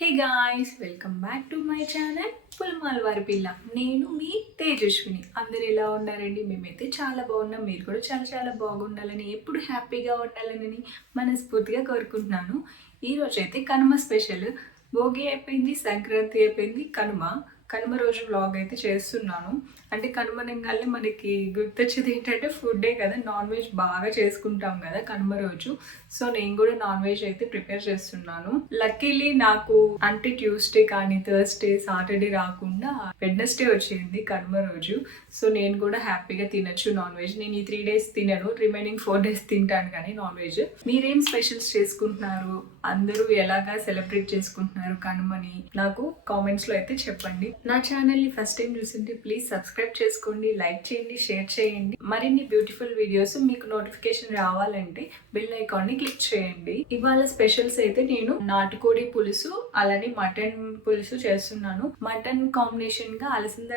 Hey guys welcome back to my channel పుల్మాల్ వారి పిల్ల నేను మీ తేజస్విని. అందరు ఎలా ఉన్నారండి? మేమైతే చాలా బాగున్నాం. మీరు కూడా చాలా చాలా బాగుండాలని ఎప్పుడు హ్యాపీగా ఉండాలని మనస్ఫూర్తిగా కోరుకుంటున్నాను. ఈరోజు అయితే కనుమ స్పెషల్. భోగి అయిపోయింది సంక్రాంతి అయిపోయింది కనుమ. కనుమ రోజు వ్లాగ్ అయితే చేస్తున్నాను. అంటే కనుమనంగానే మనకి గుర్తొచ్చేది ఏంటంటే ఫుడ్డే కదా నాన్ వెజ్ బాగా చేసుకుంటాం కదా కనుమ రోజు. సో నేను కూడా నాన్ వెజ్ అయితే ప్రిపేర్ చేస్తున్నాను. లక్కీలీ నాకు అంటే ట్యూస్డే కానీ థర్స్డే సాటర్డే రాకుండా వెడ్నెస్డే వచ్చింది కనుమ రోజు. సో నేను కూడా హ్యాపీగా తినచ్చు నాన్ వెజ్. నేను ఈ త్రీ డేస్ తినను రిమైనింగ్ ఫోర్ డేస్ తింటాను కానీ నాన్ వెజ్. మీరేం స్పెషల్స్ చేసుకుంటున్నారు? అందరూ ఎలాగా సెలబ్రేట్ చేసుకుంటున్నారు కనుమని నాకు కామెంట్స్లో అయితే చెప్పండి. నా ఛానల్ని ఫస్ట్ టైం చూసింటే ప్లీజ్ సబ్స్క్రైబ్ చేసుకోండి లైక్ చేయండి షేర్ చేయండి. మరిన్ని బ్యూటిఫుల్ వీడియోస్ మీకు నోటిఫికేషన్ రావాలంటే బెల్ ఐకాన్ని క్లిక్ చేయండి. ఇవాళ స్పెషల్స్ అయితే నేను నాటుకోడి పులుసు అలానే మటన్ పులుసు చేస్తున్నాను. మటన్ కాంబినేషన్గా అలసింద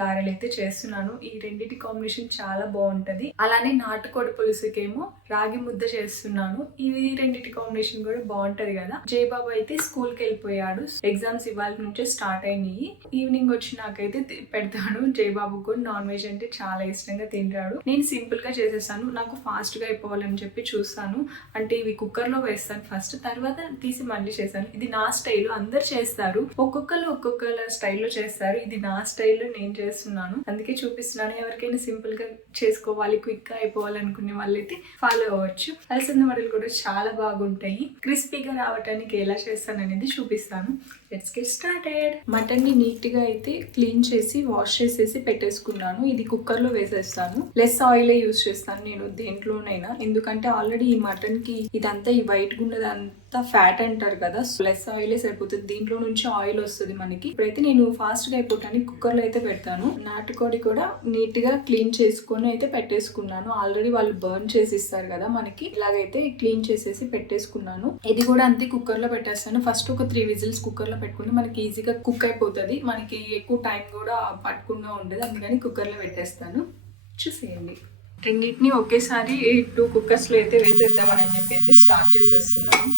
గారెలు అయితే చేస్తున్నాను. ఈ రెండింటి కాంబినేషన్ చాలా బాగుంటది. అలానే నాటుకోడి పులుసుకేమో రాగి ముద్ద చేస్తున్నాను. ఇవి రెండింటి కాంబినేషన్ కూడా బాగుంటది కదా. జయబాబు అయితే స్కూల్కి వెళ్ళిపోయాడు. ఎగ్జామ్స్ ఇవాళ నుంచే స్టార్ట్ అయినాయి. ఈవినింగ్ వచ్చినాకైతే నాకైతే పెడతాను జయబాబు. కూడా నాన్ వెజ్ అంటే చాలా ఇష్టంగా తింటాడు. నేను సింపుల్గా చేసేసాను నాకు ఫాస్ట్గా అయిపోవాలని చెప్పి చూస్తాను. అంటే ఇవి కుక్కర్లో వేస్తాను ఫస్ట్ తర్వాత తీసి మళ్ళీ చేశాను ఇది నా స్టైల్ అందరు చేస్తారు. ఒక్కొక్కరు ఒక్కొక్కరు స్టైల్లో చేస్తారు. ఇది నా స్టైల్లో నేను చేస్తున్నాను. అందుకే చూపిస్తున్నాను. ఎవరికైనా సింపుల్గా చేసుకోవాలి క్విక్గా అయిపోవాలి అనుకునే వాళ్ళైతే ఫాలో అవ్వచ్చు. అలసంద వడలు కూడా చాలా బాగుంటాయి. క్రిస్పీగా రావడానికి ఎలా చేస్తాను అనేది చూపిస్తాను. లెట్స్ గెట్ స్టార్టెడ్ మటన్ని నీట్గా అయితే క్లీన్ చేసి వాష్ చేసేసి పెట్టేసుకున్నాను. ఇది కుక్కర్లో వేసేస్తాను. లెస్ ఆయిల్ యూస్ చేస్తాను నేను దేంట్లోనైనా. ఎందుకంటే ఆల్రెడీ ఈ మటన్కి ఇదంతా ఈ వైట్ గుండదంతా ఫ్యాట్ అంటారు కదా లెస్ ఆయిలే సరిపోతుంది. దీంట్లో నుంచి ఆయిల్ వస్తుంది మనకి. ఇప్పుడైతే నేను ఫాస్ట్గా అయిపోవటానికి కుక్కర్లో అయితే పెడతాను. నాటుకోడి కూడా నీట్గా క్లీన్ చేసుకొని అయితే పెట్టేసుకున్నాను. ఆల్రెడీ వాళ్ళు బర్న్ చేసి ఇస్తారు కదా మనకి. ఇలాగైతే క్లీన్ చేసేసి పెట్టేసుకున్నాను. ఇది కూడా అంతే కుక్కర్లో పెట్టేస్తాను. ఫస్ట్ ఒక త్రీ విజిల్స్ కుక్కర్లో పెట్టుకుంటే మనకి ఈజీగా కుక్ అయిపోతుంది. మనకి ఎక్కువ టైం కూడా పట్టకుండా ఉండదు. అందుకని కుక్కర్లో పెట్టేస్తాను. చూసేయండి. రెండింటిని ఒకేసారి టూ కుక్కర్స్లో అయితే వేసేద్దామని చెప్పి అయితే స్టార్ట్ చేసేస్తున్నాను.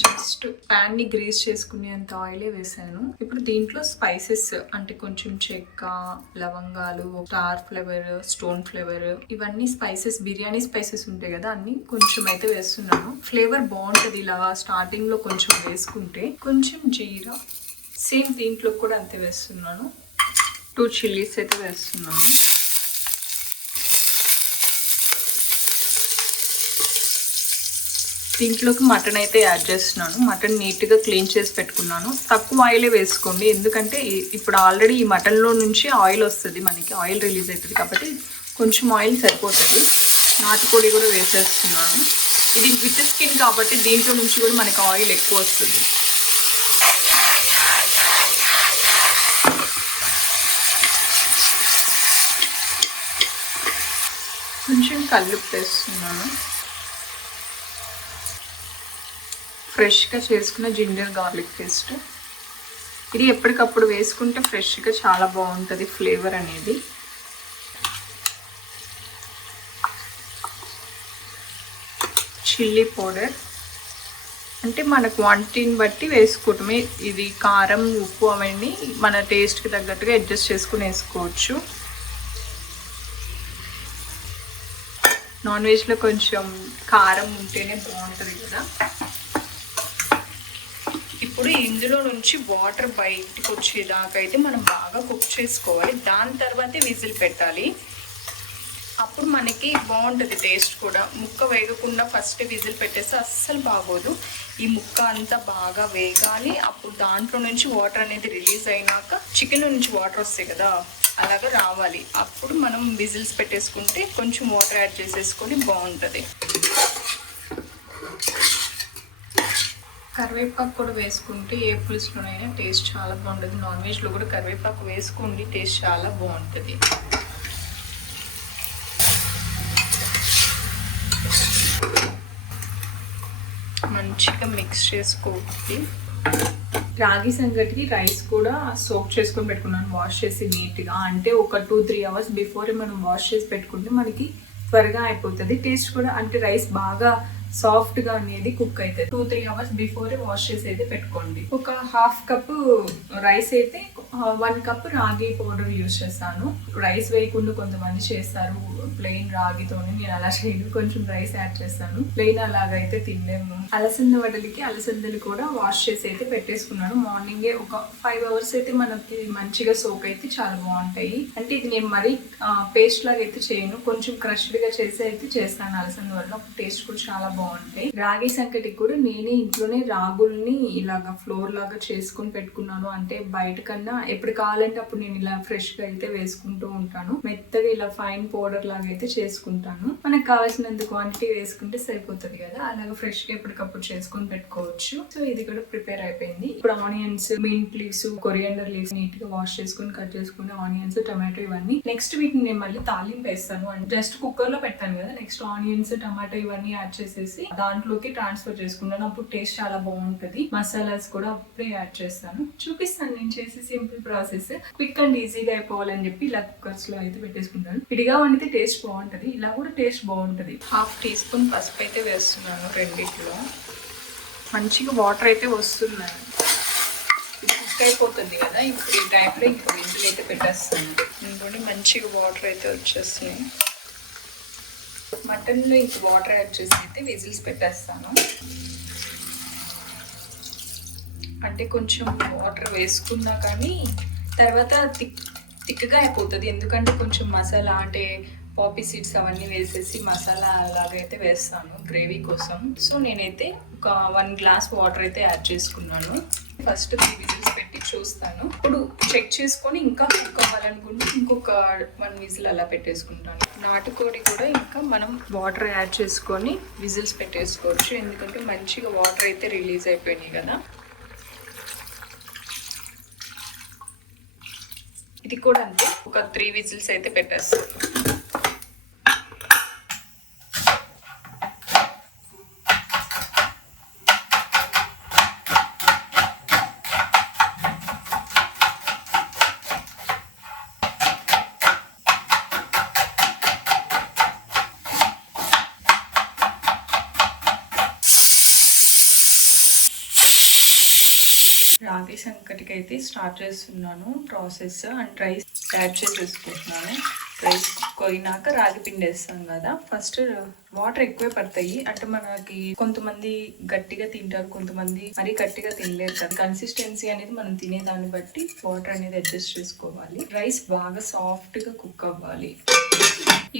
జస్ట్ ప్యాన్ని గ్రీస్ చేసుకునేంత ఆయిలే వేసాను. ఇప్పుడు దీంట్లో స్పైసెస్ అంటే కొంచెం చెక్క లవంగాలు స్టార్ ఫ్లేవర్ స్టోన్ ఫ్లేవర్ ఇవన్నీ స్పైసెస్ బిర్యానీ స్పైసెస్ ఉంటాయి కదా అన్ని కొంచెం అయితే వేస్తున్నాను. ఫ్లేవర్ బాగుంటుంది ఇలా స్టార్టింగ్లో కొంచెం వేసుకుంటే. కొంచెం జీరా సేమ్ దీంట్లో కూడా అంతే వేస్తున్నాను. టూ చిల్లీస్ అయితే వేస్తున్నాను. దీంట్లోకి మటన్ అయితే యాడ్ చేస్తున్నాను. మటన్ నీట్గా క్లీన్ చేసి పెట్టుకున్నాను. తక్కువ ఆయిలే వేసుకోండి. ఎందుకంటే ఇప్పుడు ఆల్రెడీ ఈ మటన్లో నుంచి ఆయిల్ వస్తుంది మనకి. ఆయిల్ రిలీజ్ అవుతుంది కాబట్టి కొంచెం ఆయిల్ సరిపోతుంది. నాటుకోడి కూడా వేసేస్తున్నాను. ఇది విత్ స్కిన్ కాబట్టి దీంట్లో నుంచి కూడా మనకి ఆయిల్ ఎక్కువ వస్తుంది. కొంచెం కల్లుపు వేస్తున్నాను. ఫ్రెష్గా చేసుకున్న జింజర్ గార్లిక్ పేస్ట్. ఇది ఎప్పటికప్పుడు వేసుకుంటే ఫ్రెష్గా చాలా బాగుంటుంది ఫ్లేవర్ అనేది. Chilli powder. అంటే మన క్వాంటిటీని బట్టి వేసుకోవటమే. ఇది కారం ఉప్పు అవన్నీ మన టేస్ట్కి తగ్గట్టుగా అడ్జస్ట్ చేసుకుని వేసుకోవచ్చు. నాన్ వెజ్లో కొంచెం కారం ఉంటేనే బాగుంటుంది కదా. ఇప్పుడు ఇందులో నుంచి వాటర్ బయటకు వచ్చేదాకా అయితే మనం బాగా కుక్ చేసుకోవాలి. దాని తర్వాతే విజిల్ పెట్టాలి. అప్పుడు మనకి బాగుంటుంది టేస్ట్ కూడా. ముక్క వేగకుండా ఫస్ట్ విజిల్ పెట్టేస్తే అస్సలు బాగోదు. ఈ ముక్క అంతా బాగా వేగాలి. అప్పుడు దాంట్లో నుంచి వాటర్ అనేది రిలీజ్ అయినాక చికెన్ నుంచి వాటర్ వస్తాయి కదా అలాగా రావాలి. అప్పుడు మనం విజిల్స్ పెట్టేసుకుంటే కొంచెం వాటర్ యాడ్ చేసేసుకొని బాగుంటుంది. కరివేపాకు కూడా వేసుకుంటే ఏ పులుసులోనైనా టేస్ట్ చాలా బాగుంటుంది. నాన్ వెజ్లో కూడా కరివేపాకు వేసుకోండి టేస్ట్ చాలా బాగుంటుంది. మంచిగా మిక్స్ చేసుకోవాలి రాగి సంగటికి రైస్ కూడా సోక్ చేసుకొని పెట్టుకున్నాను. వాష్ చేసి నీట్గా అంటే ఒక టూ త్రీ అవర్స్ బిఫోర్ మనం వాష్ చేసి పెట్టుకుంటే మనకి త్వరగా అయిపోతుంది. టేస్ట్ కూడా అంటే రైస్ బాగా సాఫ్ట్గా అనేది కుక్ అవుతుంది two three hours before wash చేసి అయితే పెట్టుకోండి. ఒక హాఫ్ కప్ రైస్ అయితే one cup ragi powder use చేస్తాను. రైస్ వేయకుండా కొంతమంది చేస్తారు. ప్లెయిన్ రాగితోనే నేను అలా చేయను. కొంచెం రైస్ యాడ్ చేస్తాను. ప్లెయిన్ అలాగైతే తినలేము. అలసంద వడలికి అలసందలు కూడా వాష్ చేసి అయితే పెట్టేసుకున్నాను మార్నింగే ఒక ఫైవ్ అవర్స్ అయితే మనకి మంచిగా సోక్ అయితే చాలా బాగుంటాయి. అంటే ఇది నేను మరీ పేస్ట్ లాగా అయితే చేయను. కొంచెం క్రష్డ్గా చేసి అయితే చేస్తాను అలసంద వల్ల టేస్ట్ కూడా చాలా బాగుంటాయి. రాగి సంకటికి కూడా నేనే ఇంట్లోనే రాగుల్ని ఇలాగా ఫ్లోర్ లాగా చేసుకొని పెట్టుకున్నాను. అంటే బయట కన్నా ఎప్పుడు కావాలంటే అప్పుడు నేను ఇలా ఫ్రెష్గా అయితే వేసుకుంటూ ఉంటాను. మెత్తగా ఇలా ఫైన్ పౌడర్ లాగా అయితే చేసుకుంటాను. మనకు కావాల్సినంత క్వాంటిటీ వేసుకుంటే సరిపోతుంది కదా. అలాగా ఫ్రెష్గా ఎప్పటికప్పుడు చేసుకొని పెట్టుకోవచ్చు. సో ఇది కూడా ప్రిపేర్ అయిపోయింది. ఇప్పుడు onions mint leaves coriander leaves నీట్గా వాష్ చేసుకొని కట్ చేసుకుని ఆనియన్స్ టమాటో ఇవన్నీ. నెక్స్ట్ వీటిని నేను మళ్ళీ తాలింపు వేస్తాను. అండ్ జస్ట్ కుక్కర్లో పెట్టాను కదా. నెక్స్ట్ ఆనియన్స్ టమాటో ఇవన్నీ యాడ్ చేసేసి దాంట్లోకి ట్రాన్స్ఫర్ చేసుకున్నాను అప్పుడు టేస్ట్ చాలా బాగుంటుంది. మసాలాస్ కూడా అప్పుడే యాడ్ చేస్తాను. చూపిస్తాను నేను చేసే సింపుల్ ప్రాసెస్ క్విక్ అండ్ ఈజీగా అయిపోవాలని చెప్పి ఇలా కుక్కర్స్లో అయితే పెట్టేసుకుంటాను. విడిగా వండితే టేస్ట్ బాగుంటుంది. ఇలా కూడా టేస్ట్ బాగుంటుంది. హాఫ్ టీ స్పూన్ పసుపు అయితే వేస్తున్నాను రెండిట్లో. మంచిగా వాటర్ అయితే వస్తున్నాయి కుక్ అయిపోతుంది కదా. ఇప్పుడు ఈ టైంలో ఇంకా విజిల్ అయితే పెట్టేస్తాను. ఇంకోటి మంచిగా వాటర్ అయితే వచ్చేస్తున్నాయి మటన్లో ఇంక వాటర్ యాడ్ చేసి అయితే విజిల్స్ పెట్టేస్తాను. అంటే కొంచెం వాటర్ వేసుకున్నా కానీ తర్వాత థిక్ థిక్గా అయిపోతుంది. ఎందుకంటే కొంచెం మసాలా అంటే పాపీ సీడ్స్ అవన్నీ వేసేసి మసాలా అలాగైతే వేస్తాను గ్రేవీ కోసం. సో నేనైతే ఒక వన్ గ్లాస్ వాటర్ అయితే యాడ్ చేసుకున్నాను. ఫస్ట్ త్రీ పెట్టి చూస్తాను. ఇప్పుడు చెక్ చేసుకొని ఇంకా కుక్ ఇంకొక వన్ విజిల్ అలా పెట్టేసుకుంటాను. నాటుకోడి కూడా ఇంకా మనం వాటర్ యాడ్ చేసుకొని విజిల్స్ పెట్టేసుకోవచ్చు. ఎందుకంటే మంచిగా వాటర్ అయితే రిలీజ్ అయిపోయినాయి కదా. ఇది కూడా అంతే. ఒక త్రీ విజిల్స్ అయితే పెట్టేస్తాను. రాగి సంకటికి అయితే స్టార్ట్ చేస్తున్నాను ప్రాసెస్ అండ్ రైస్ యాడ్ చేసుకుంటున్నాను రైస్ కొయినాక రాగి పిండి వేస్తాం కదా ఫస్ట్ వాటర్ ఎక్కువే పడతాయి. అంటే మనకి కొంతమంది గట్టిగా తింటారు కొంతమంది మరీ గట్టిగా తినలేరు కదా. కన్సిస్టెన్సీ అనేది మనం తినే దాన్ని బట్టి వాటర్ అనేది అడ్జస్ట్ చేసుకోవాలి. రైస్ బాగా సాఫ్ట్గా కుక్ అవ్వాలి.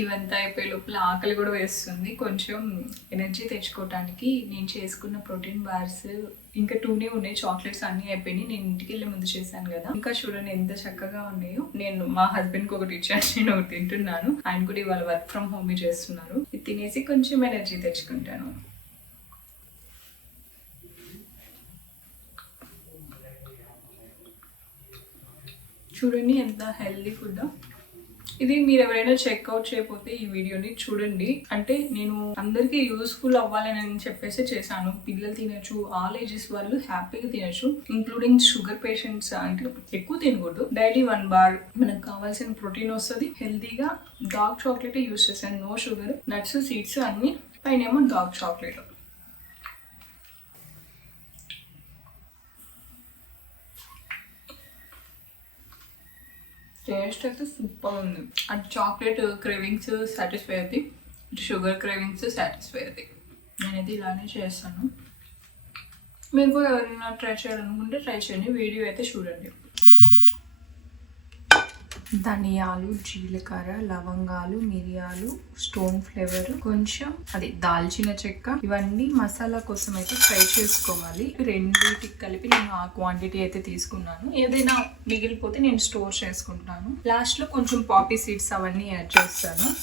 ఇవంతా అయిపోయి లోపల ఆకలి కూడా వేస్తుంది. కొంచెం ఎనర్జీ తెచ్చుకోవటానికి నేను చేసుకున్న ప్రోటీన్ బార్స్ ఇంకా టూనే ఉన్నాయి. చాక్లెట్స్ అన్నీ అయిపోయినాయి. నేను ఇంటికి వెళ్ళే ముందు చేశాను కదా. ఇంకా చూడండి ఎంత చక్కగా ఉన్నాయో. నేను మా హస్బెండ్కి ఒకటి ఇచ్చాను. నేను ఒకటి తింటున్నాను. ఆయన కూడా ఇవాళ వర్క్ ఫ్రమ్ హోమ్ చేస్తున్నారు. ఇది తినేసి కొంచెం ఎనర్జీ తెచ్చుకుంటాను. చూడండి ఎంత హెల్దీ ఫుడ్. ఇది మీరు ఎవరైనా చెక్అవుట్ చేయకపోతే ఈ వీడియోని చూడండి. అంటే నేను అందరికీ యూస్ఫుల్ అవ్వాలని చెప్పేసి చేశాను. పిల్లలు తినచ్చు ఆల్ ఏజెస్ వాళ్ళు హ్యాపీగా తినచ్చు ఇంక్లూడింగ్ షుగర్ పేషెంట్స్ అంటే ఎక్కువ తినకూడదు. డైలీ వన్ బార్ మనకు కావాల్సిన ప్రోటీన్ వస్తుంది. హెల్తీగా డార్క్ చాక్లెట్ యూస్ చేశాను. నో షుగర్ నట్స్ సీడ్స్ అన్ని. పైన ఏమో డార్క్ చాక్లెట్ టేస్ట్ అయితే సూపర్ ఉంది. అటు చాక్లెట్ క్రేవింగ్స్ సాటిస్ఫై అవుతాయి ఇటు షుగర్ క్రేవింగ్స్ సాటిస్ఫై అవుతాయి నేనైతే ఇలానే చేస్తాను. మీరు కూడా ఎవరైనా ట్రై చేయాలనుకుంటే ట్రై చేయండి. వీడియో అయితే చూడండి. ధనియాలు జీలకర్ర లవంగాలు మిరియాలు స్టోన్ ఫ్లేవర్ కొంచెం అది దాల్చిన చెక్క. ఇవన్నీ మసాలా కోసం అయితే ఫ్రై చేసుకోవాలి. రెండింటికి కలిపి నేను ఆ క్వాంటిటీ అయితే తీసుకున్నాను. ఏదైనా మిగిలిపోతే నేను స్టోర్ చేసుకుంటాను. లాస్ట్లో కొంచెం పాపీ సీడ్స్ అవన్నీ యాడ్ చేస్తాను.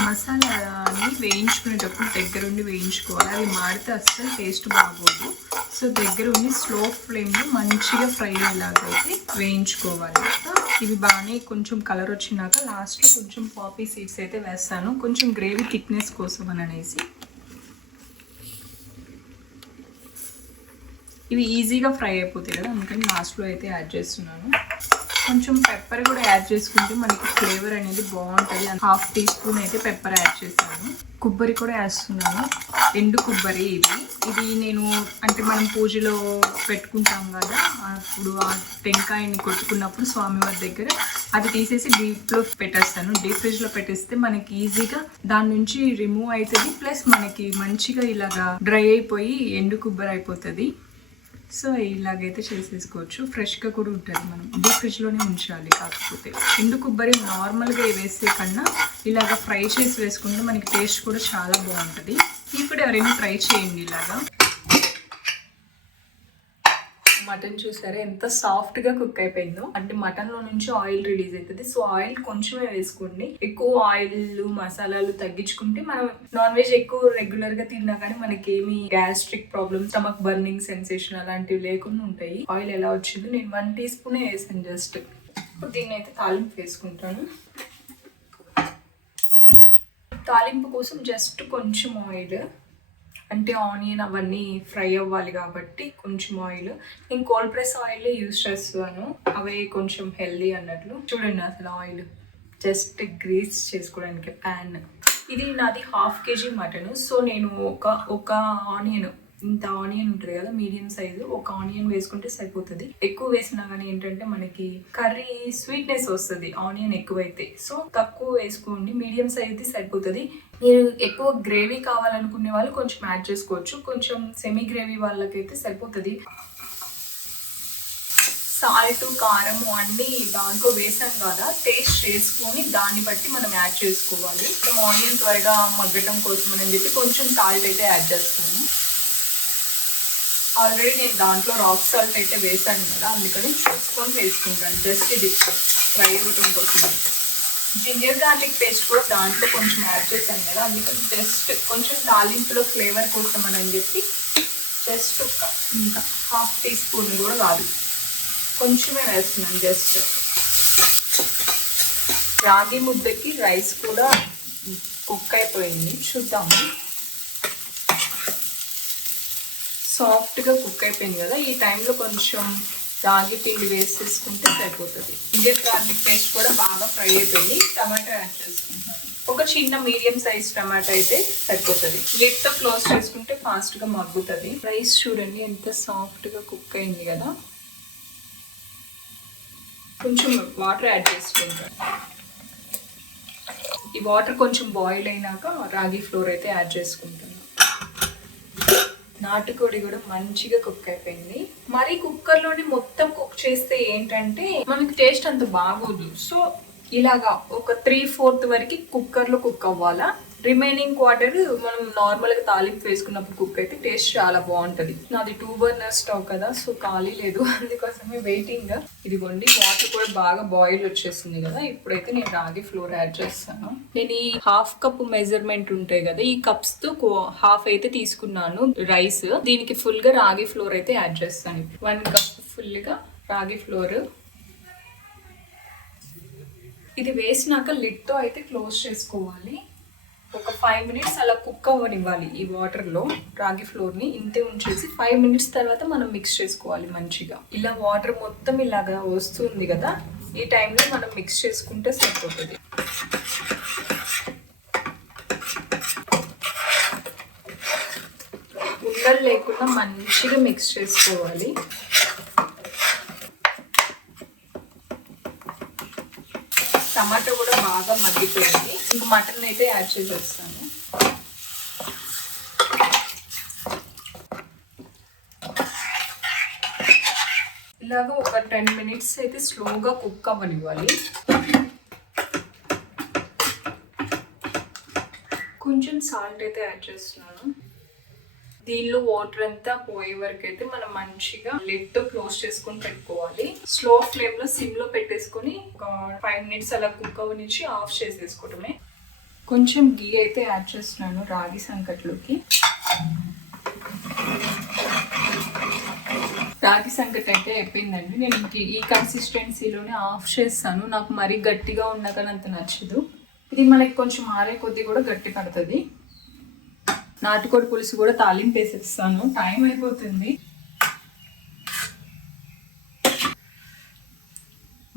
మసాలాని వేయించుకునేటప్పుడు దగ్గరుండి వేయించుకోవాలి. అవి మాడితే అస్సలు టేస్ట్ బాగోదు. సో దగ్గరుండి స్లో ఫ్లేమ్లో మంచిగా ఫ్రై అయ్యేలాగైతే వేయించుకోవాలి. ఇవి బాగానే కొంచెం కలర్ వచ్చినాక లాస్ట్లో కొంచెం పాపీ సీడ్స్ అయితే వేస్తాను. కొంచెం గ్రేవీ థిక్నెస్ కోసం అని అనేసి. ఇవి ఈజీగా ఫ్రై అయిపోతాయి కదా అందుకని లాస్ట్లో అయితే యాడ్ చేస్తున్నాను. కొంచెం పెప్పర్ కూడా యాడ్ చేసుకుంటే మనకి ఫ్లేవర్ అనేది బాగుంటుంది. హాఫ్ టీ స్పూన్ అయితే పెప్పర్ యాడ్ చేశాను. కొబ్బరి కూడా వేస్తున్నాను. ఎండు కొబ్బరి ఇది ఇది నేను అంటే మనం పూజలో పెట్టుకుంటాం కదా అప్పుడు ఆ టెంకాయని కొట్టుకున్నప్పుడు స్వామివారి దగ్గర అది తీసేసి డీప్లో పెట్టేస్తాను. డీప్ ఫ్రిడ్జ్లో పెట్టేస్తే మనకి ఈజీగా దాని నుంచి రిమూవ్ అవుతుంది. ప్లస్ మనకి మంచిగా ఇలాగా డ్రై అయిపోయి ఎండు కొబ్బరి అయిపోతుంది. సో ఇలాగైతే చేసేసుకోవచ్చు. ఫ్రెష్గా కూడా ఉంటుంది మనం. డీప్ ఫ్రిడ్జ్లోనే ఉంచాలి కాకపోతే. ఎండు కొబ్బరి నార్మల్గా వేసే కన్నా ఇలాగ ఫ్రై చేసి వేసుకుంటే మనకి టేస్ట్ కూడా చాలా బాగుంటుంది. మీరు కూడా ఎవరైనా ట్రై చేయండి ఇలాగా. మటన్ చూసారా? ఎంత సాఫ్ట్గా కుక్ అయిపోయిందో. అంటే మటన్లో నుంచి ఆయిల్ రిలీజ్ అవుతుంది సో ఆయిల్ కొంచెమే వేసుకోండి. ఎక్కువ ఆయిల్ మసాలాలు తగ్గించుకుంటే మనం నాన్ వెజ్ ఎక్కువ రెగ్యులర్గా తిన్నా కానీ మనకి ఏమి gastric problem stomach burning sensation అలాంటివి లేకుండా ఉంటాయి. ఆయిల్ ఎలా వచ్చిందో నేను వన్ టీ స్పూనే వేసాను జస్ట్. ఇప్పుడు దీన్ని అయితే తాలింపు వేసుకుంటాను. తాలింపు కోసం జస్ట్ కొంచెం ఆయిల్. అంటే ఆనియన్ అవన్నీ ఫ్రై అవ్వాలి కాబట్టి కొంచెం ఆయిల్. నేను కోల్డ్ ప్రెస్ ఆయిల్ యూజ్ చేస్తాను. అవే కొంచెం హెల్దీ అన్నట్లు. చూడండి అసలు ఆయిల్. జస్ట్ గ్రీస్ చేసుకోవడానికి ప్యాన్. ఇది నాది హాఫ్ కేజీ మటన్. సో నేను ఒక ఒక ఆనియన్ ఇంత ఆనియన్ ఉంటుంది కదా మీడియం సైజు ఒక ఆనియన్ వేసుకుంటే సరిపోతుంది. ఎక్కువ వేసినా కానీ ఏంటంటే మనకి కర్రీ స్వీట్నెస్ వస్తుంది ఆనియన్ ఎక్కువైతే. సో తక్కువ వేసుకోండి మీడియం సైజ్ సరిపోతుంది. మీరు ఎక్కువ గ్రేవీ కావాలనుకునే వాళ్ళు కొంచెం యాడ్ చేసుకోవచ్చు. కొంచెం సెమీ గ్రేవీ వాళ్ళకైతే సరిపోతుంది. సాల్ట్ కారం అన్నీ దాంట్లో వేసాం కదా టేస్ట్ చేసుకొని దాన్ని బట్టి మనం యాడ్ చేసుకోవాలి. ఆనియన్ త్వరగా మగ్గటం కోసం అని చెప్పి కొంచెం సాల్ట్ అయితే యాడ్ చేస్తాను ఆల్రెడీ నేను దాంట్లో రాక్ సాల్ట్ అయితే వేసాను కదా అందుకని చూసుకొని వేసుకుంటాను. జస్ట్ ఇది ఫ్రై అవ్వటం కోసం. జింజర్ గార్లిక్ పేస్ట్ కూడా దాంట్లో కొంచెం యాడ్ చేశాను కదా అందుకని జస్ట్ కొంచెం తాలింపులో ఫ్లేవర్ కోసం అని చెప్పి జస్ట్ ఒక ఇంకా హాఫ్ టీ స్పూన్ కూడా కాదు. కొంచెమే వేస్తున్నాను జస్ట్. రాగి ముద్దకి రైస్ కూడా కుక్ అయిపోయింది. చూద్దాము. సాఫ్ట్గా కుక్ అయిపోయింది కదా ఈ టైంలో కొంచెం రాగి పిండి వేసేసుకుంటే సరిపోతుంది. ఇండియన్ గార్లిక్ పేస్ట్ కూడా బాగా ఫ్రై అయిపోయింది టమాటా యాడ్ చేసుకుంటాం ఒక చిన్న మీడియం సైజ్ టమాటా అయితే సరిపోతుంది. లిడ్తో క్లోజ్ చేసుకుంటే ఫాస్ట్గా మగ్గుతుంది. రైస్ చూడండి ఎంత సాఫ్ట్గా కుక్ అయింది కదా. కొంచెం వాటర్ యాడ్ చేసుకుంటాను ఈ వాటర్ కొంచెం బాయిల్ అయినాక రాగి ఫ్లోర్ అయితే యాడ్ చేసుకుంటాం నాటుకోడి కూడా మంచిగా కుక్ అయిపోయింది. మరి కుక్కర్లోని మొత్తం కుక్ చేస్తే ఏంటంటే మనకి టేస్ట్ అంత బాగోదు. సో ఇలాగా ఒక త్రీ ఫోర్త్ వరకు కుక్కర్లో కుక్ అవ్వాలా? రిమైనింగ్ క్వార్టర్ మనం నార్మల్గా తాలింపు వేసుకున్నప్పుడు కుక్ అయితే టేస్ట్ చాలా బాగుంటుంది. నాది టూ బర్నర్ స్టవ్ కదా సో ఖాళీ లేదు. అందుకోసమే వెయిటింగ్ ఇదిగోండి వాటర్ కూడా బాగా బాయిల్ వచ్చేసింది కదా. ఇప్పుడైతే నేను రాగి ఫ్లోర్ యాడ్ చేస్తాను. నేను ఈ హాఫ్ కప్ మెజర్మెంట్ ఉంటాయి కదా ఈ కప్స్తో హాఫ్ అయితే తీసుకున్నాను రైస్ దీనికి ఫుల్గా రాగి ఫ్లోర్ అయితే యాడ్ చేస్తాను. వన్ కప్ ఫుల్గా రాగి ఫ్లోర్ ఇది వేసినాక లిడ్తో అయితే క్లోజ్ చేసుకోవాలి. ఒక ఫైవ్ మినిట్స్ అలా కుక్ అవ్వనివ్వాలి ఈ వాటర్లో రాగి ఫ్లోర్ని ఇంతే ఉంచేసి ఫైవ్ మినిట్స్ తర్వాత మనం మిక్స్ చేసుకోవాలి మంచిగా. ఇలా వాటర్ మొత్తం ఇలాగా వస్తుంది కదా ఈ టైంలో మనం మిక్స్ చేసుకుంటే సరిపోతుంది. ఉండలు లేకుండా మంచిగా మిక్స్ చేసుకోవాలి. టమాటో కూడా బాగా మగ్గిపోయింది. ఇంక మటన్ అయితే యాడ్ చేసేస్తాను. ఇలాగ ఒక టెన్ మినిట్స్ అయితే స్లోగా కుక్ అవ్వనివ్వాలి. కొంచెం సాల్ట్ అయితే యాడ్ చేస్తున్నాను. దీనిలో వాటర్ అంతా పోయే వరకు అయితే మనం మంచిగా లిడ్తో క్లోజ్ చేసుకొని పెట్టుకోవాలి. స్లో ఫ్లేమ్లో సిమ్లో పెట్టేసుకొని ఒక ఫైవ్ మినిట్స్ అలా కుక్ అవ్వనిచ్చి ఆఫ్ చేసేసుకోవటమే కొంచెం గీ అయితే యాడ్ చేస్తున్నాను రాగి సంకట్లోకి. రాగి సంకట్ అయితే అయిపోయిందండి. నేను ఇంక ఈ కన్సిస్టెన్సీలోనే ఆఫ్ చేస్తాను. నాకు మరీ గట్టిగా ఉన్నా కానీ అంత నచ్చదు. ఇది మనకి కొంచెం ఆరే కొద్దీ కూడా గట్టి పడుతుంది. నాటుకోడి పులుసు కూడా తాలింపు వేసేస్తాను. టైం అయిపోతుంది.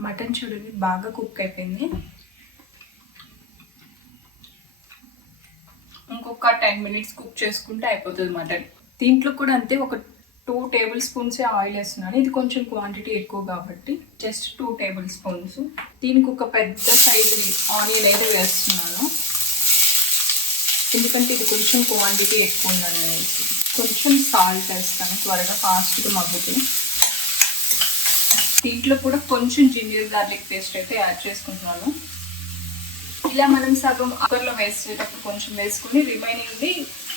మటన్ చూడండి బాగా కుక్ అయిపోయింది. ఇంకొక టెన్ మినిట్స్ కుక్ చేసుకుంటే అయిపోతుంది మటన్. దీంట్లో కూడా అంతే ఒక టూ టేబుల్ స్పూన్స్ ఆయిల్ వేస్తున్నాను. ఇది కొంచెం క్వాంటిటీ ఎక్కువ కాబట్టి జస్ట్ టూ టేబుల్ స్పూన్స్. దీనికి ఒక పెద్ద సైజు ఆనియన్ అయితే వేస్తున్నాను. ఎందుకంటే ఇది కొంచెం క్వాంటిటీ ఎక్కువ ఉందని అనేసి. కొంచెం సాల్ట్ వేస్తాను త్వరగా ఫాస్ట్గా మగ్గుతుంది. దీంట్లో కూడా కొంచెం జింజర్ గార్లిక్ పేస్ట్ అయితే యాడ్ చేసుకుంటున్నాను. ఇలా మనం సగం కుక్కర్లో వేసేటప్పుడు కొంచెం వేసుకుని రిమైనింగ్ది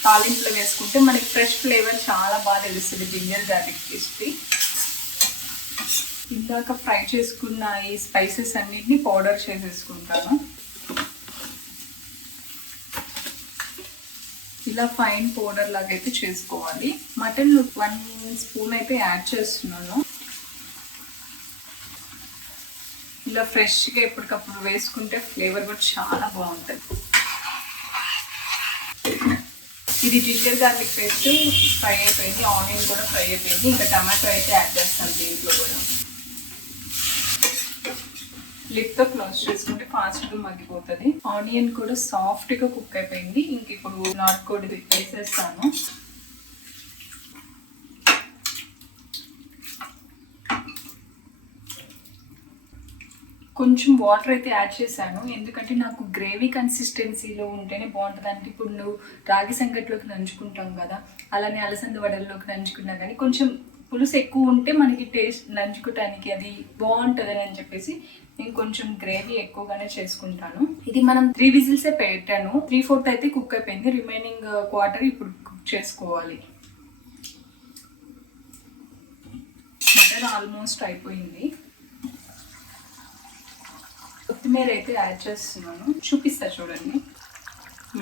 తాలింపులో వేసుకుంటే మనకి ఫ్రెష్ ఫ్లేవర్ చాలా బాగా తెలుస్తుంది జింజర్ గార్లిక్ పేస్ట్ది ఇందాక ఫ్రై చేసుకున్న ఈ స్పైసెస్ అన్నిటిని పౌడర్ చేసేసుకుంటాను. ఇలా ఫైన్ పౌడర్ లాగా అయితే చేసుకోవాలి మటన్ వన్ స్పూన్ అయితే యాడ్ చేస్తున్నాను. ఇలా ఫ్రెష్గా ఎప్పటికప్పుడు వేసుకుంటే ఫ్లేవర్ కూడా చాలా బాగుంటుంది. ఇది జింజర్ గార్లిక్ పేస్ట్ ఫ్రై అయిపోయింది. ఆనియన్ కూడా ఫ్రై అయిపోయింది. ఇంకా టమాటో అయితే యాడ్ చేస్తాను దీంట్లో కూడా. లిప్తో క్లోజ్ చేసుకుంటే ఫాస్ట్గా మగ్గిపోతుంది. ఆనియన్ కూడా సాఫ్ట్గా కుక్ అయిపోయింది. ఇంక ఇప్పుడు నాటుకోడి వేసేస్తాను. కొంచెం వాటర్ అయితే యాడ్ చేశాను. ఎందుకంటే నాకు గ్రేవీ కన్సిస్టెన్సీలో ఉంటేనే బాగుంటుంది. అంటే ఇప్పుడు నువ్వు రాగి సంగట్లోకి నంచుకుంటాం కదా అలానే అలసంద వడల్లోకి నంచుకున్నా కానీ కొంచెం పులుసు ఎక్కువ ఉంటే మనకి టేస్ట్ నంచుకోవటానికి అది బాగుంటుంది అని చెప్పేసి నేను కొంచెం గ్రేవీ ఎక్కువగానే చేసుకుంటాను. ఇది మనం త్రీ విజిల్సే పెట్టాను. త్రీ ఫోర్త్ అయితే కుక్ అయిపోయింది. రిమైనింగ్ uh, క్వార్టర్ ఇప్పుడు కుక్ చేసుకోవాలి. మటన్ ఆల్మోస్ట్ అయిపోయింది. కొత్తిమీర అయితే యాడ్ చేస్తున్నాను. చూపిస్తా చూడండి.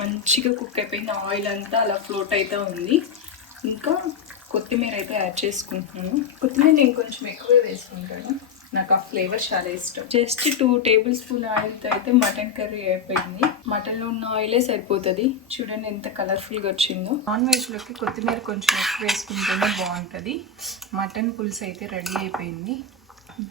మంచిగా కుక్ అయిపోయింది. ఆయిల్ అంతా అలా ఫ్లోట్ అయితే ఉంది. ఇంకా కొత్తిమీర అయితే యాడ్ చేసుకుంటున్నాను. కొత్తిమీర నేను కొంచెం ఎక్కువ వేసుకుంటాను. నాకు ఆ ఫ్లేవర్ చాలా ఇష్టం. జస్ట్ టూ టేబుల్ స్పూన్ ఆయిల్తో అయితే మటన్ కర్రీ అయిపోయింది. మటన్లో ఉన్న ఆయిలే సరిపోతుంది. చూడండి ఎంత కలర్ఫుల్గా వచ్చిందో. నాన్ వెజ్లోకి కొత్తిమీర కొంచెం ఎక్కువ వేసుకుంటేనే బాగుంటుంది. మటన్ పులుసు అయితే రెడీ అయిపోయింది.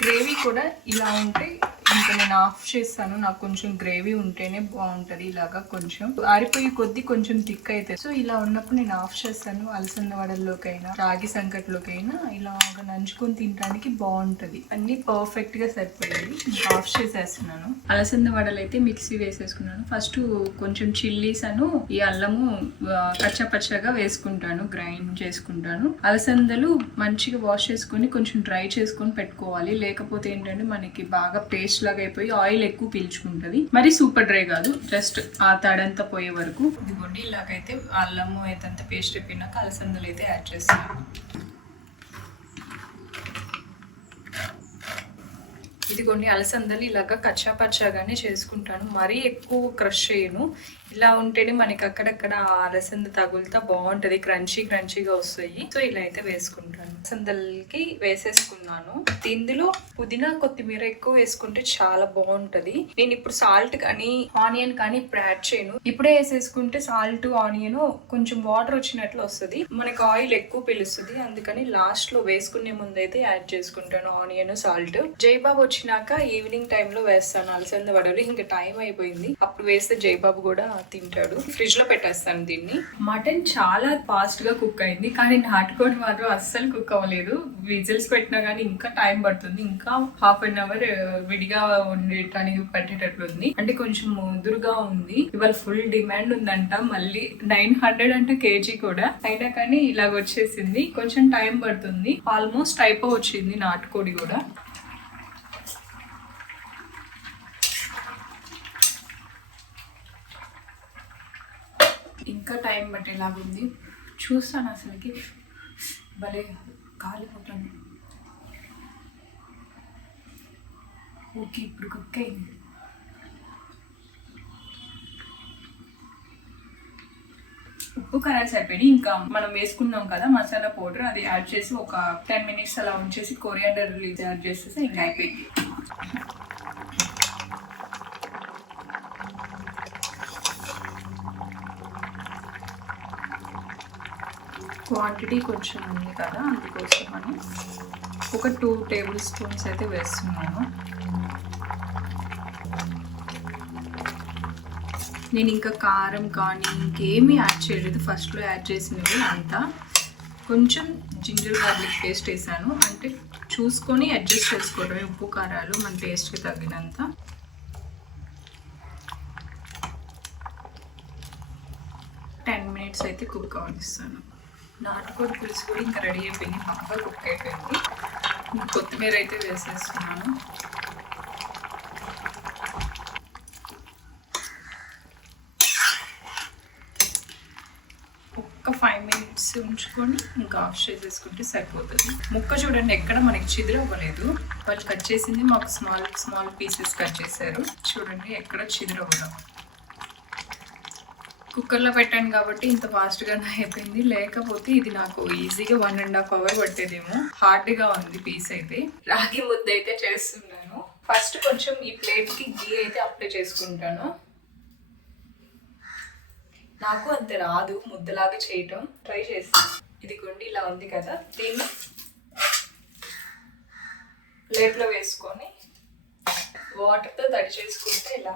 గ్రేవీ కూడా ఇలా ఉంటే ఇంకా నేను ఆఫ్ చేస్తాను. నాకు కొంచెం గ్రేవీ ఉంటేనే బాగుంటుంది ఇలాగా కొంచెం. ఆరిపోయి కొద్దీ కొంచెం థిక్ అయితే సో ఇలా ఉన్నప్పుడు నేను ఆఫ్ చేస్తాను. అలసంద వడల్లోకైనా రాగి సంకట్లోకైనా ఇలా నంచుకొని తినడానికి బాగుంటుంది. అన్ని పర్ఫెక్ట్గా సరిపోయింది ఆఫ్ చేసేస్తున్నాను. అలసంద వడలు అయితే మిక్సీ వేసేసుకున్నాను. ఫస్ట్ కొంచెం చిల్లీస్ అను ఈ అల్లము ఆ, కచ్చపచ్చగా వేసుకుంటాను. గ్రైండ్ చేసుకుంటాను. అలసందలు మంచిగా వాష్ చేసుకొని కొంచెం డ్రై చేసుకొని పెట్టుకోవాలి. లేకపోతే ఏంటంటే మనకి బాగా పేస్ట్ లాగా అయిపోయి ఆయిల్ ఎక్కువ పీల్చుకుంటది. మరి సూపర్ డ్రై కాదు. జస్ట్ ఆ తడంతా పోయే వరకు. ఇదిగోండి ఇలాగైతే అల్లము అయితే పేస్ట్ అయిపోయినాక అలసందలు అయితే యాడ్ చేస్తాను ఇదిగోండి అలసందలు ఇలాగా కచ్చాపచ్చాగానే చేసుకుంటాను. మరీ ఎక్కువ క్రష్ చేయను. ఇలా ఉంటేనే మనకి అక్కడక్కడ అలసంద తగులుతా బాగుంటది. క్రంచీ క్రంచీగా వస్తాయి. సో ఇలా అయితే వేసుకుంటాను. అలసందలకి వేసేసుకున్నాను. ఇందులో పుదీనా కొత్తిమీర ఎక్కువ వేసుకుంటే చాలా బాగుంటది. నేను ఇప్పుడు సాల్ట్ కానీ ఆనియన్ కానీ ఇప్పుడు యాడ్ చేయను. ఇప్పుడే వేసేసుకుంటే సాల్ట్ ఆనియన్ కొంచెం వాటర్ వచ్చినట్లు వస్తుంది. మనకి ఆయిల్ ఎక్కువ పిలుస్తుంది. అందుకని లాస్ట్లో వేసుకునే ముందు అయితే యాడ్ చేసుకుంటాను. Onion salt. జైబాబు వచ్చినాక ఈవినింగ్ టైంలో వేస్తాను. అలసంద వడలు. ఇంకా టైం అయిపోయింది. అప్పుడు వేస్తే జైబాబు కూడా తింటాడు. ఫ్రిడ్జ్లో పెట్టేస్తాను దీన్ని. మటన్ చాలా ఫాస్ట్గా కుక్ అయింది. కానీ నాటుకోడి మాత్రం అస్సలు కుక్ అవ్వలేదు. విజిల్స్ పెట్టినా కానీ ఇంకా టైం పడుతుంది. ఇంకా హాఫ్ అన్ అవర్ విడిగా ఉండటానికి పట్టేటట్లుంది. అంటే కొంచెం ముదురుగా ఉంది. ఇవాళ ఫుల్ డిమాండ్ ఉందంట. మళ్ళీ నైన్ హండ్రెడ్ అంటే కేజీ కూడా. అయినా కానీ ఇలాగ వచ్చేసింది. కొంచెం టైం పడుతుంది. ఆల్మోస్ట్ అయిపో వచ్చింది నాటుకోడి కూడా. ఇంకా టైం పట్టేలాగుంది చూస్తాను అసలుకి. భలే కాలిపోతాను ఓకే ఇప్పుడు కుక్ అయింది. ఉప్పు కారాలు అయిపోయినాయి ఇంకా మనం వేసుకున్నాం కదా మసాలా పౌడర్ అది యాడ్ చేసి ఒక టెన్ మినిట్స్ అలా ఉంచేసి కొరియాండర్ రిలీజ్ యాడ్ చేసేసి ఇంకా అయిపోయింది. క్వాంటిటీ కొంచెం ఉంది కదా అందుకోసమని ఒక టూ టేబుల్ స్పూన్స్ అయితే వేస్తున్నాను నేను ఇంకా కారం కానీ ఇంకేమీ యాడ్ చేయలేదు. ఫస్ట్లో యాడ్ చేసినవి అంతా కొంచెం జింజర్ గార్లిక్ పేస్ట్ వేసాను. అంటే చూసుకొని అడ్జస్ట్ చేసుకోవడమే ఉప్పు కారాలు మన టేస్ట్కి తగినంత. టెన్ మినిట్స్ అయితే కుక్ అవనిస్తాను. నాటుకోడి పులుసు కూడా ఇంకా రెడీ అయిపోయింది. బాగా కుక్ అయిపోయింది. కొత్తిమీర అయితే వేసేస్తున్నాను. ఒక్క ఫైవ్ మినిట్స్ ఉంచుకొని ఇంకా ఆఫ్ చేసేసుకుంటే సరిపోతుంది. ముక్క చూడండి ఎక్కడ మనకి చిదురు అవ్వలేదు. వాళ్ళు కట్ చేసింది మాకు స్మాల్ స్మాల్ పీసెస్ కట్ చేశారు. చూడండి ఎక్కడ చిదురు అవ్వడం. కుక్కర్లో పెట్టాను కాబట్టి ఇంత ఫాస్ట్గా అయిపోయింది. లేకపోతే ఇది నాకు ఈజీగా వన్ అండ్ హాఫ్ అవర్ పట్టేదేమో. హార్డ్గా ఉంది పీస్ అయితే. రాగి ముద్ద అయితే చేస్తున్నాను. ఫస్ట్ కొంచెం ఈ ప్లేట్కి గీ అయితే అప్లై చేసుకుంటాను. నాకు అంత రాదు ముద్దలాగా చేయటం. ట్రై చేస్తాను ఇది గుండి ఇలా ఉంది కదా. దీన్ని ప్లేట్లో వేసుకొని వాటర్తో తడి చేసుకుంటే ఇలా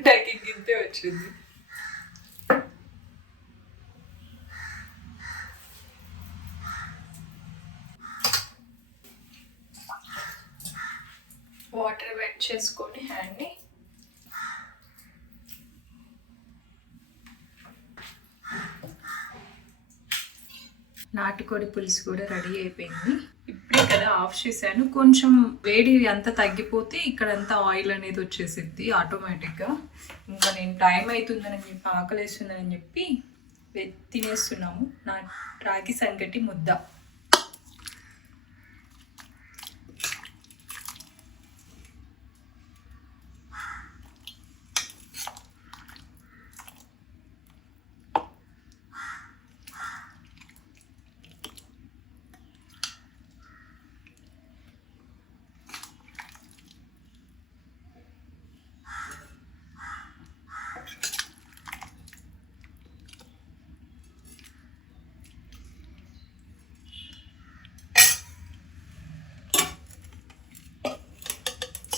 నాకు గింతే వచ్చింది వాటర్ వెట్ చేసుకొని హ్యాండ్ని నాటుకోడి పులుసు కూడా రెడీ అయిపోయింది. ఇప్పుడే కదా ఆఫ్ చేశాను. కొంచెం వేడి అంతా తగ్గిపోతే ఇక్కడంతా ఆయిల్ అనేది వచ్చేసిద్ది ఆటోమేటిక్గా ఇంకా నేను టైం అవుతుందని చెప్పి ఆకలేస్తుందని చెప్పి తినేస్తున్నాము. నా రాగి సంగటి ముద్ద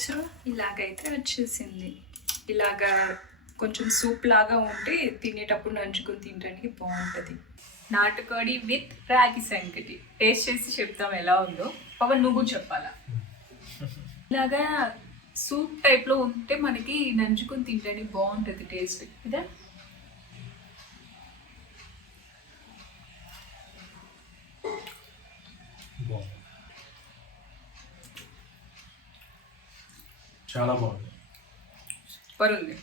సో ఇలాగైతే వచ్చేసింది. ఇలాగా కొంచెం సూప్ లాగా ఉంటే తినేటప్పుడు నంచుకొని తినడానికి బాగుంటుంది. నాటుకోడి విత్ రాగి సంకటి. టేస్ట్ చేసి చెప్తాం ఎలా ఉందో. పవన్ నువ్వు చెప్పాలా? ఇలాగా సూప్ టైప్లో ఉంటే మనకి నంచుకొని తినడానికి బాగుంటుంది టేస్ట్. ఇదే? బాగుంది. చాలా బాగుంది. సూపర్ ఉంది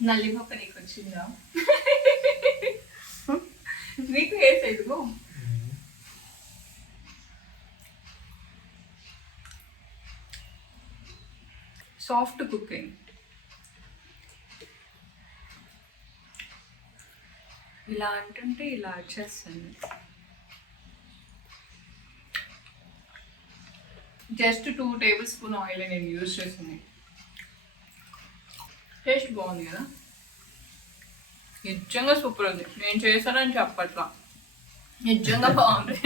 నల్లిపప్ప నీకు వచ్చిందా నీకు వేసేది సాఫ్ట్ కుకింగ్. ఇలా అంటుంటే ఇలా వచ్చేస్తుంది just two tablespoon oil నేను యూజ్ చేసింది. టేస్ట్ బాగుంది కదా? నిజంగా సూపర్ ఉంది. నేను చేశానని చెప్పట్లా. నిజంగా బాగుంది.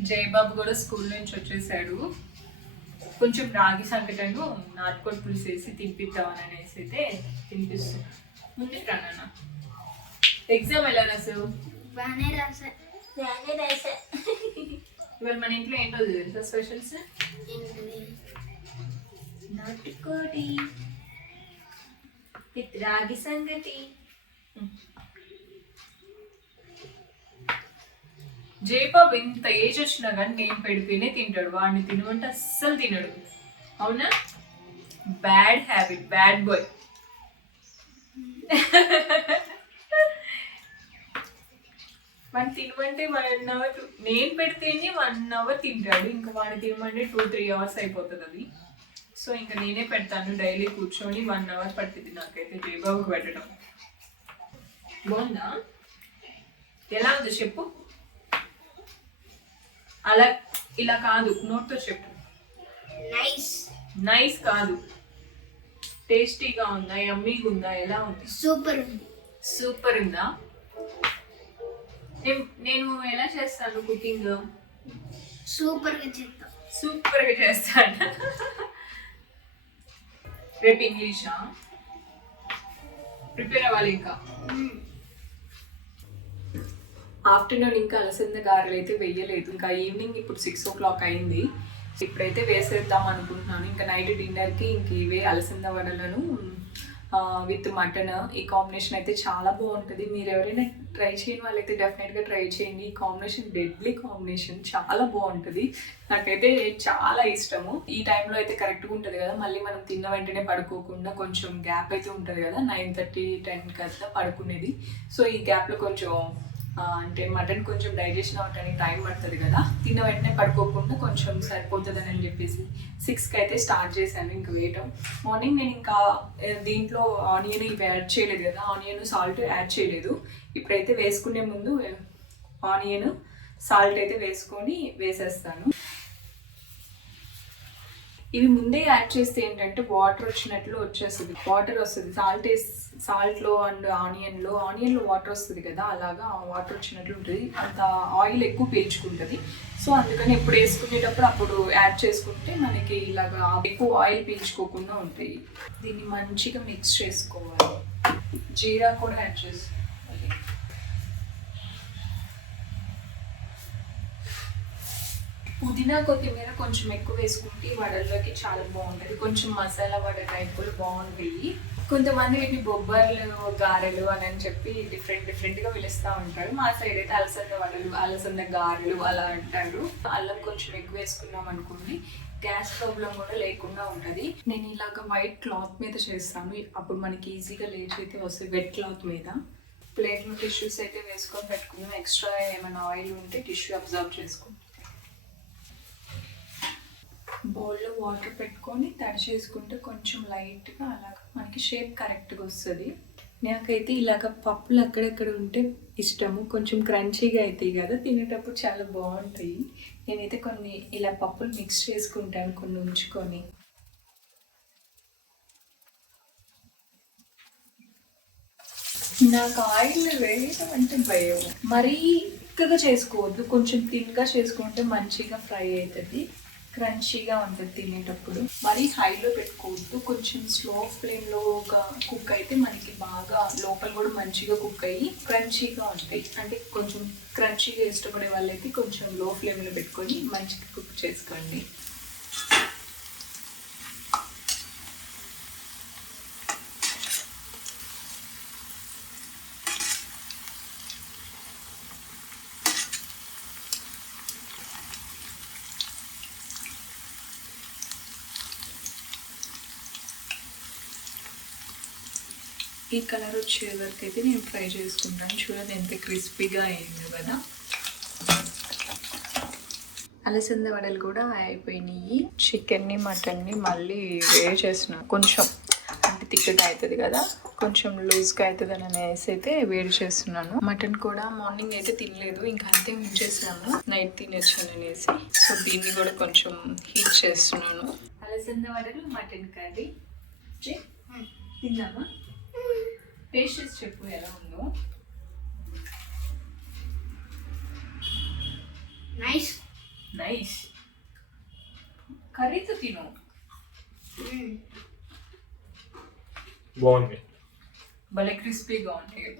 జయబాబు కూడా స్కూల్ నుంచి వచ్చేసాడు. కొంచెం రాగి సంకటను నాటుకోడి పులుసు వేసి తినిపిద్దామని అనేసి అయితే తినిపిస్తుంది ముందుకు రా ఎగ్జామ్ ఎలా రాసావు? బాగానే రాసా. బాగానే రాసా. ఇవాళ మన ఇంట్లో ఏంటో తెలుసా స్పెషల్స్? ఏంటిది? నాటుకోడి విత్ రాగి సంగటి. జయబాబు ఇంత ఏజ్ వచ్చినా కానీ నేను పెడితేనే తింటాడు. వాడిని తినమంటే అస్సలు తినడు. అవునా? బ్యాడ్ హ్యాబిట్ బ్యాడ్ బాయ్ వాడిని తినమంటే వన్ అవర్ నేను పెడితేనే వన్ అవర్ తింటాడు. ఇంకా వాడిని తినమంటే టూ త్రీ అవర్స్ అయిపోతుంది అది. సో ఇంకా నేనే పెడతాను డైలీ కూర్చొని వన్ అవర్ పడుతుంది నాకైతే జయబాబుకి పెట్టడం. బాగుందా? ఎలా ఉంది చెప్పు? అలా ఇలా కాదు నోట్తో చెప్పు. నైస్ నైస్ కాదు. టేస్టీగా ఉందా? యమ్మీగా ఉందా? ఎలా ఉంది? సూపర్ ఉంది. సూపర్ ఉందా? నేను- ఎలా చేస్తాను కుకింగ్ సూపర్గా సూపర్గా చేస్తాను. రేపు ఇంగ్లీషా? ప్రిపేర్ అవ్వాలి ఇంకా? ఆఫ్టర్నూన్ ఇంకా అలసంద గారెలు అయితే వెయ్యలేదు. ఇంకా ఈవినింగ్ ఇప్పుడు సిక్స్ ఓ క్లాక్ అయింది. ఇప్పుడైతే వేసేద్దాం అనుకుంటున్నాను. ఇంకా నైట్ డిన్నర్కి ఇంక ఇవే అలసంద వడలను విత్ మటన్. ఈ కాంబినేషన్ అయితే చాలా బాగుంటుంది. మీరు ఎవరైనా ట్రై చేయని వాళ్ళైతే డెఫినెట్గా ట్రై చేయండి. ఈ కాంబినేషన్ డెడ్లీ కాంబినేషన్ చాలా బాగుంటుంది. నాకైతే చాలా ఇష్టము. ఈ టైంలో అయితే కరెక్ట్గా ఉంటుంది కదా. మళ్ళీ మనం తిన్న వెంటనే పడుకోకుండా కొంచెం గ్యాప్ అయితే ఉంటుంది కదా. నైన్ థర్టీ టెన్ కదా పడుకునేది. సో ఈ గ్యాప్లో కొంచెం అంటే మటన్ కొంచెం డైజెషన్ అవ్వడానికి టైం పడుతుంది కదా. తిన్న వెంటనే పడుకోకుండా కొంచెం సరిపోతుందని అని చెప్పేసి సిక్స్కి అయితే స్టార్ట్ చేశాను ఇంక వేయటం. మార్నింగ్ నేను ఇంకా దీంట్లో ఆనియన్ ఇవి యాడ్ చేయలేదు కదా. ఆనియన్ సాల్ట్ యాడ్ చేయలేదు. ఇప్పుడైతే వేసుకునే ముందు ఆనియన్ సాల్ట్ అయితే వేసుకొని వేసేస్తాను. ఇవి ముందే యాడ్ చేస్తే ఏంటంటే వాటర్ వచ్చినట్లు వచ్చేస్తుంది. వాటర్ వస్తుంది. సాల్ట్ సాల్ట్లో అండ్ ఆనియన్లో ఆనియన్లో వాటర్ వస్తుంది కదా అలాగా వాటర్ వచ్చినట్లు ఉంటుంది. అంత ఆయిల్ ఎక్కువ పీల్చుకుంటుంది. సో అందుకని ఎప్పుడు వేసుకునేటప్పుడు అప్పుడు యాడ్ చేసుకుంటే మనకి ఇలాగా ఎక్కువ ఆయిల్ పీల్చుకోకుండా ఉంటాయి. దీన్ని మంచిగా మిక్స్ చేసుకోవాలి. జీరా కూడా యాడ్ చేసుకోవాలి పుదీనా కొత్తిమీర కొంచెం ఎక్కువ వేసుకుంటే వడల్లోకి చాలా బాగుంటుంది. కొంచెం మసాలా వడ టైపులు బాగుంటాయి. కొంతమంది వీటిని బొబ్బర్లు గారెలు అని అని చెప్పి డిఫరెంట్ డిఫరెంట్గా పిలుస్తూ ఉంటారు. మా సైడ్ అయితే అలసంద వడలు అలసంద గారెలు అలా అంటారు. అల్లం కొంచెం ఎక్కువ వేసుకున్నాం అనుకోండి గ్యాస్ ప్రాబ్లం కూడా లేకుండా ఉంటుంది. నేను ఇలాగ వైట్ క్లాత్ మీద చేస్తాను. అప్పుడు మనకి ఈజీగా లేచి అయితే వస్తుంది వెట్ క్లాత్ మీద. ప్లేట్లో టిష్యూస్ అయితే వేసుకొని పెట్టుకున్నాం. ఎక్స్ట్రా ఏమైనా ఆయిల్ ఉంటే టిష్యూ అబ్జర్వ్ చేసుకుంటాం బౌల్లో వాటర్ పెట్టుకొని తడి చేసుకుంటే కొంచెం లైట్గా అలాగ మనకి షేప్ కరెక్ట్గా వస్తుంది. నాకైతే ఇలాగ పప్పులు అక్కడక్కడ ఉంటే ఇష్టము. కొంచెం క్రంచీగా అవుతాయి కదా తినేటప్పుడు చాలా బాగుంటాయి. నేనైతే కొన్ని ఇలా పప్పులు మిక్స్ చేసుకుంటాను కొన్ని ఉంచుకొని. నాకు ఆయిల్ వేయడం అంటే భయం. మరీ తిక్కగా చేసుకోవద్దు. కొంచెం తిన్గా చేసుకుంటే మంచిగా ఫ్రై అవుతుంది క్రంచీగా ఉంటుంది తినేటప్పుడు. మరీ హైలో పెట్టుకోవద్దు. కొంచెం స్లో ఫ్లేమ్లో ఒక కుక్ అయితే మనకి బాగా లోపల కూడా మంచిగా కుక్ అయ్యి క్రంచీగా ఉంటాయి. అంటే కొంచెం క్రంచీగా ఇష్టపడే వాళ్ళైతే కొంచెం లో ఫ్లేమ్లో పెట్టుకొని మంచిగా కుక్ చేసుకోండి. ఈ కలర్ వచ్చే వరకు అయితే నేను ఫ్రై చేసుకుంటాను. చూడండి ఎంత క్రిస్పీగా అయింది కదా. అలసంద వడలు కూడా అయిపోయినాయి. చికెన్ని మటన్ని మళ్ళీ వేడి చేసిన కొంచెం అంటే తిక్కగా అవుతుంది కదా. కొంచెం లూజ్గా అవుతుంది అని అనేసి అయితే వేడి చేస్తున్నాను. మటన్ కూడా మార్నింగ్ అయితే తినలేదు. ఇంకా అంతే ఉంచేసాను నైట్ తినొచ్చాను అనేసి. సో దీన్ని కూడా కొంచెం హీట్ చేస్తున్నాను. అలసంద వడలు మటన్ కర్రీ. తిందామా టేస్ట్ చేసి చెప్పు ఎలా ఉందో. నైస్ నైస్ కర్రీతో తిను. బాగుంది. భలే క్రిస్పీగా ఉంటాయి.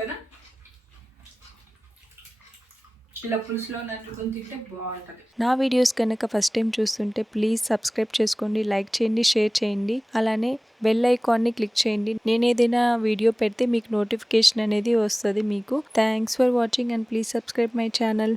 కదా? ఇలా పులుసులో తింటే బాగుంటుంది. నా వీడియోస్ కనుక ఫస్ట్ టైం చూస్తుంటే ప్లీజ్ సబ్స్క్రైబ్ చేసుకోండి లైక్ చేయండి షేర్ చేయండి అలానే బెల్ ఐకాన్ని క్లిక్ చేయండి. నేను ఏదైనా వీడియో పెడితే మీకు నోటిఫికేషన్ అనేది వస్తుంది మీకు. Thanks for watching and please subscribe my channel.